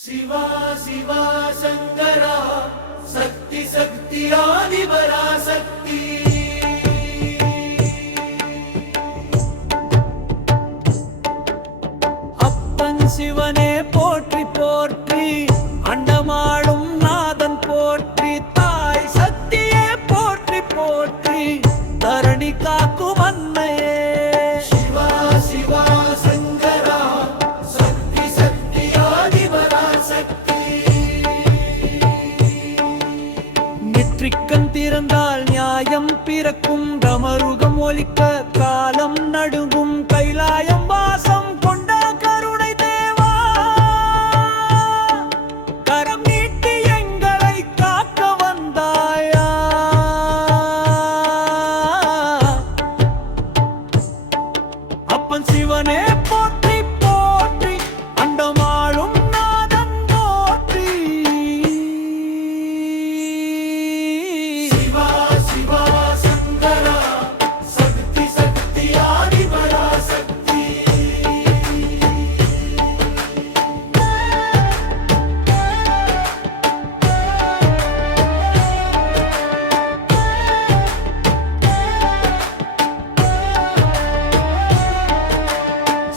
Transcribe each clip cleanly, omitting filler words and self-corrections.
சிவா சிவா சங்கரா சக்தி சக்தி ஆதிபரா சக்தி அப்பன் சிவனே போற்றி போற்றி அண்டமாளும் நாதன் போற்றி தாய் சக்தியே போற்றி போற்றி தரணி காக்கும் அன்னையே சிவா சிவா சங்கரா சக்தி சக்தி ஆதிபரா சக்தி நெற்றிக்கண் திறந்தால் நியாயம் பிறக்கும் டமருகம் ஒலிக்க காலம் நடுங்கும் கைலாயம் வாசம் கொண்ட கருணை தேவா கரம் நீட்டி எங்களை காக்க வந்தாயா அப்பன் சிவனே போற்றி போற்றி அண்டமாளும் நாதன் போற்றி சிவா சிவா சங்கரா சக்தி சக்தி ஆதிபரா சக்தி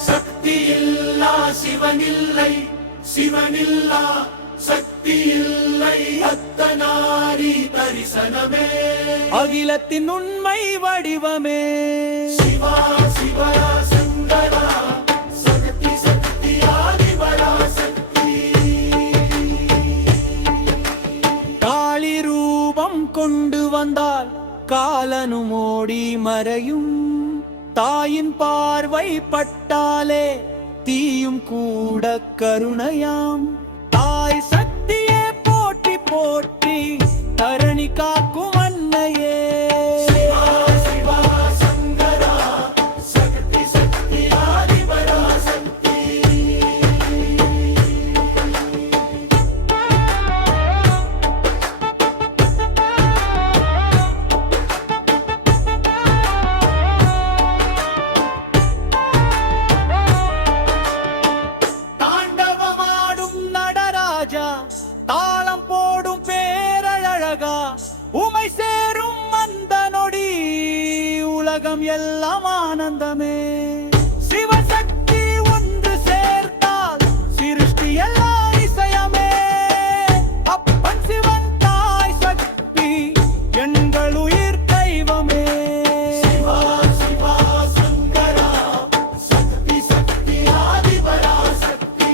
சக்தி இல்லா சிவனில்லை சிவனில்லா சக்தி இல்லை அத்தனாரி தரிசனமே அகிலத்தின் உண்மை வடிவமே சிவா சிவா சங்கரா சக்தி சக்தி ஆதிபரா சக்தி காளி ரூபம் கொண்டு வந்தால் காலனும் ஓடி மறையும் தாயின் பார்வை பட்டாலே தீயும் கூட கருணையாம் தாய் சக்தியே போற்றி போற்றி தரணி காக்கும் அன்னையே சிவா சிவா சங்கரா சக்தி சக்தி ஆதிபரா சக்தி தாண்டவமாடும் நடராஜா தாளம் போடும் பேரழகா உமை சேரும் அந்த நொடி உலகம் எல்லாம் ஆனந்தமே சிவசக்தி ஒன்று சேர்த்தால் சிருஷ்டி எல்லாம் இசையமே அப்பன் சிவன் தாய் சக்தி எங்கள் உயிர் தெய்வமே சிவா சிவா சங்கரா சக்தி சக்தி ஆதிபரா சக்தி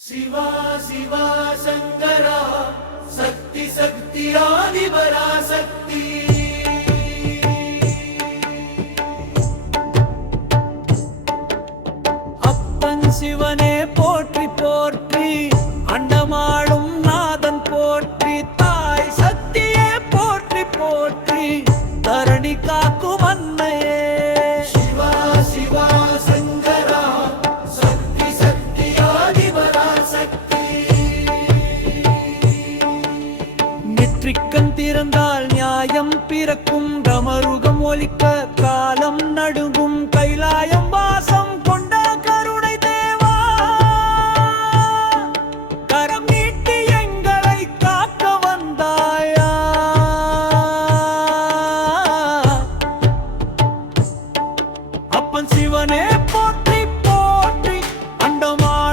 சிவா சிவா சங்கரா சக்தி சக்தி ஆதிபரா சக்தி அப்பன் சிவனே போற்றி போற்றி அண்டமாளும் நாதன் போற்றி தாய் சக்தியே போற்றி போற்றி தரணி காக்கும் அன்னையே சிவா சிவா சங்கரா சக்தி சக்தி ஆதிபரா சக்தி நெற்றிக்கண் திறந்தால் நியாயம் பிறக்கும் டமருகம் ஒலிக்க காலம் நடுங்கும் கைலாயம் வாசம் கொண்ட கருணை தேவா கரம் நீட்டி எங்களை காக்க வந்தாயா அப்பன் சிவனே